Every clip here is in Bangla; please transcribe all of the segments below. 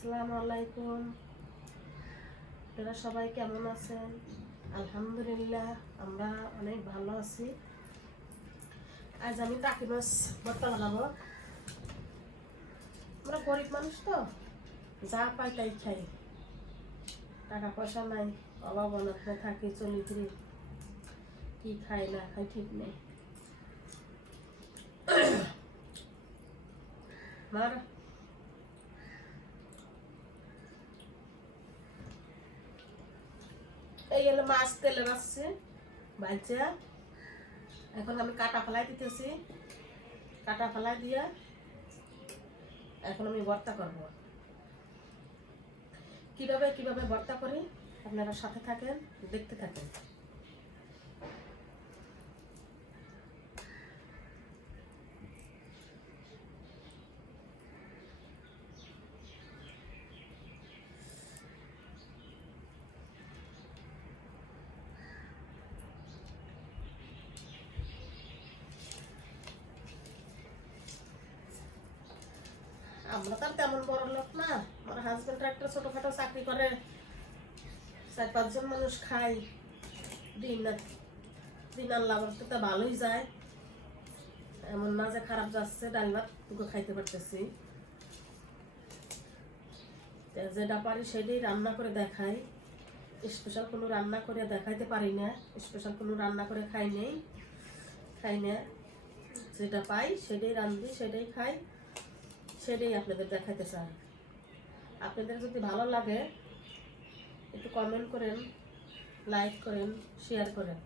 আসসালামু আলাইকুম। আপনারা সবাই কেমন আছেন? আলহামদুলিল্লাহ আমরা অনেক ভালো আছি। আজ আমি টাকি মাছ ভর্তা বানাবো। আমরা গরিব মানুষ তো, যা পাই তাই খাই। টাকা পয়সা নাই, অভাব অনটনে থাকি, চলি ফিরি, কি খাই না খাই ঠিক নেই। আমার এই হলো মাছ তেলে বাসছে ভাজা। এখন আমি কাটা ফেলাই দিতেছি। কাটা ফেলাই দিয়া এখন আমি ভর্তা করব। কিভাবে কিভাবে ভর্তা করি আপনারা সাথে থাকেন, দেখতে থাকেন। আমরা তো আর তেমন বড় লোক না। আমার হাজবেন্ড একটা ছোটখাটো চাকরি করে, 4-5 জন মানুষ খাই। দিন দিন আল্লাহ তো ভালোই যায়, এমন না যে খারাপ যাচ্ছে। ডাল ভাত টুকু খাইতে পারতেছি। যেটা পারি সেটাই রান্না করে দেখাই। স্পেশাল কোনো রান্না করে দেখাইতে পারি না, স্পেশাল কোনো রান্না করে খাই না। যেটা পাই সেটাই রান্ধি, সেটাই খাই, সেটাই আপনাদের দেখাইতে চাই। আপনাদের যদি ভালো লাগে একটু কমেন্ট করেন, লাইক করেন, শেয়ার করেন।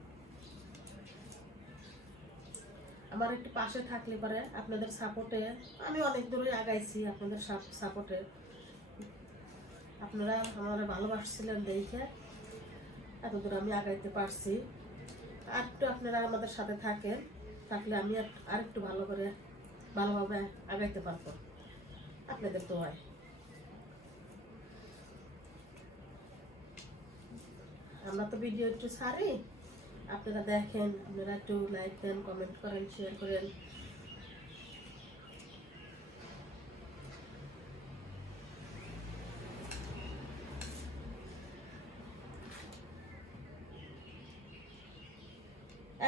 আমার একটু পাশে থাকলে পরে আপনাদের সাপোর্টে আমি অনেক দূরে আগাইছি। আপনাদের সাপোর্টে আপনারা আমার ভালোবাসছিলেন দেখে এত দূর আমি আগাইতে পারছি। আর একটু আপনারা আমাদের সাথে থাকলে আমি আর একটু ভালোভাবে আগাইতে পারবো আপনাদের দোয়ায়। আমরা তো ভিডিও একটু ছাড়ি, আপনারা দেখেন, আপনারা একটু লাইক দেন, কমেন্ট করেন, শেয়ার করেন।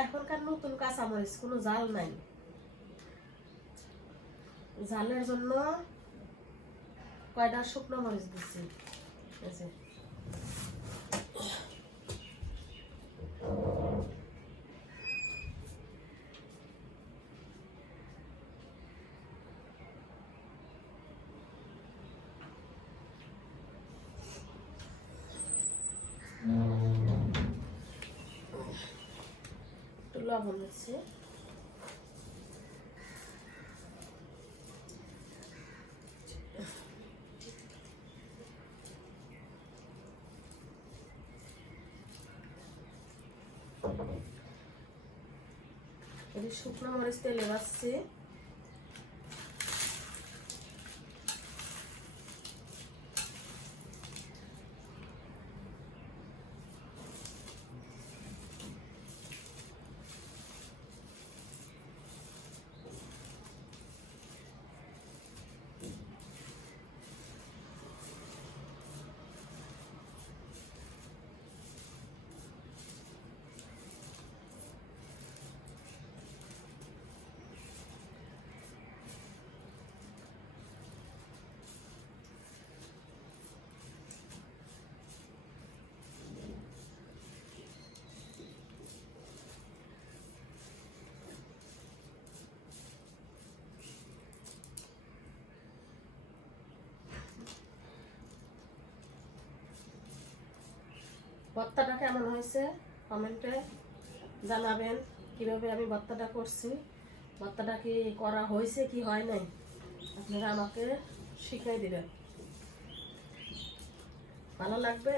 এখনকার নতুন কাঁচামরিচ, কোনো জাল নাই। জালের জন্য কয়টা শুকনো মরিচ দিচ্ছি। একটু লবণ দিচ্ছি। শুকনো মরিচ তেলে ভাজছি। ভর্তাটা কেমন হয়েছে কমেন্টে জানাবেন। কিভাবে আমি ভর্তাটা করছি, ভর্তাটা কি করা হয়েছে কি হয় নাই, আপনারা আমাকে শিখিয়ে দিবেন। ভালো লাগবে